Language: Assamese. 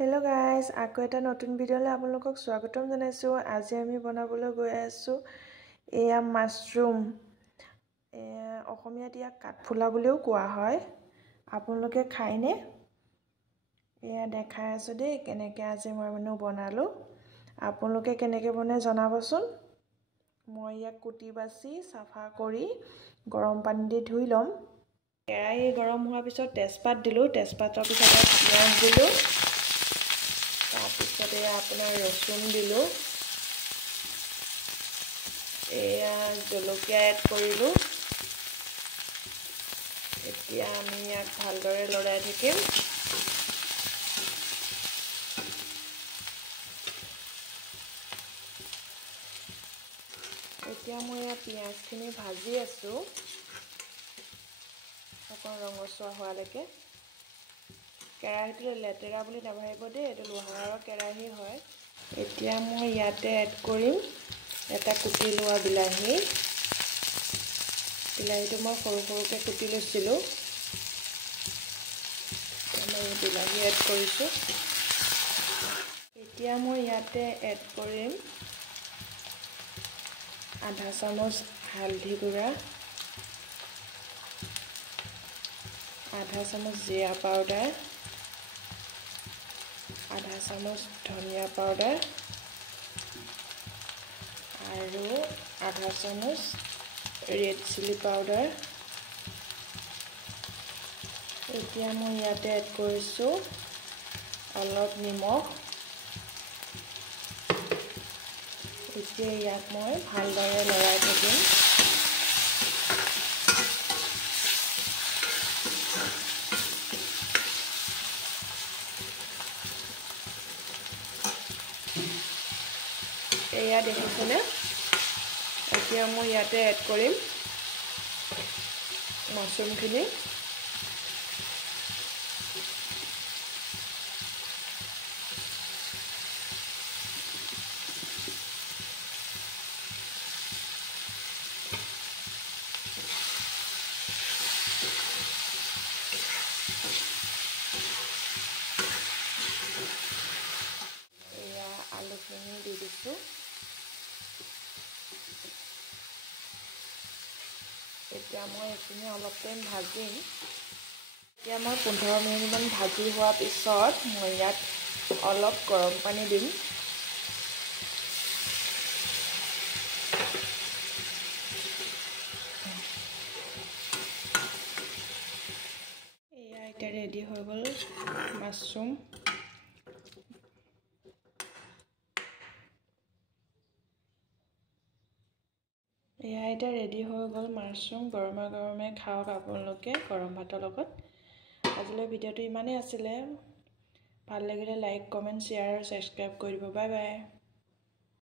Hello guys, আকৌ এটা নতুন ভিডিঅ'লৈ আপোনালোকক স্বাগতম জনাইছো। আজি আমি বনাবলৈ গৈ আছো এয়া মাশৰুম। অসমীয়াত ইয়াক কাঠফুলা বুলিও কোৱা হয়। আপোনালোকে খায়নে? এয়া দেখাই আছো দেই কেনেকৈ আজি মই বনালো। আপোনালোকে কেনেকৈ বনাই জনাবচোন। মই ইয়াক কুটি বাছি সাফা কৰি গৰম পানী দি ধুই লম। কেৰাহী গৰম হোৱাৰ পিছত তেজপাত দিলো, তেজপাতৰ পিছত পিঁয়াজ দিলো। তাৰপিছতে আপোনাৰ ৰসুন দিলোঁ, এয়া জলকীয়া এড কৰিলোঁ। এতিয়া আমি ইয়াক ভালদৰে লৰাই থাকিম। এতিয়া মই ইয়াত পিঁয়াজখিনি ভাজি আছোঁ অকণ ৰঙচুৱা হোৱালৈকে। কেৰাহীটো লেতেৰা বুলি নাভাবিব দেই, এইটো লোহাৰৰ কেৰাহী হয়। এতিয়া মই ইয়াতে এড কৰিম এটা কুটি লোৱা বিলাহী। বিলাহীটো মই সৰু সৰুকৈ কুটি লৈছিলোঁ। মই বিলাহী এড কৰিছোঁ। এতিয়া মই ইয়াতে এড কৰিম আধা চামুচ হালধি গুড়া, আধা চামুচ জিৰা পাউডাৰ, আধা চামুচ ধনিয়া পাউডাৰ আৰু আধা চামুচ ৰেড চিলি পাউডাৰ। এতিয়া মই ইয়াতে এড কৰিছোঁ অলপ নিমখ। এতিয়া ইয়াক মই ভালদৰে লৰাই থাকিম। এয়া দেখিছেনে? এতিয়া মই ইয়াতে এড কৰিম মাছৰুমখিনি। এয়া আলুখিনি দি দিছোঁ। এতিয়া মই এইখিনি অলপ টাইম ভাজিম। এতিয়া মই 15 মিনিটমান ভাজি হোৱাৰ পিছত মই ইয়াত অলপ গৰম পানী দিম। এয়া এতিয়া ৰেডি হৈ গ'ল মাছৰুম। এয়া এতিয়া ৰেডি হৈ গ'ল মাছৰুম। গৰমে গৰমে খাওক আপোনালোকে গৰম ভাতৰ লগত। আজিলৈ ভিডিঅ'টো ইমানেই আছিলে। ভাল লাগিলে লাইক, কমেণ্ট, শ্বেয়াৰ আৰু ছাবস্ক্ৰাইব কৰি দিব। Bye bye.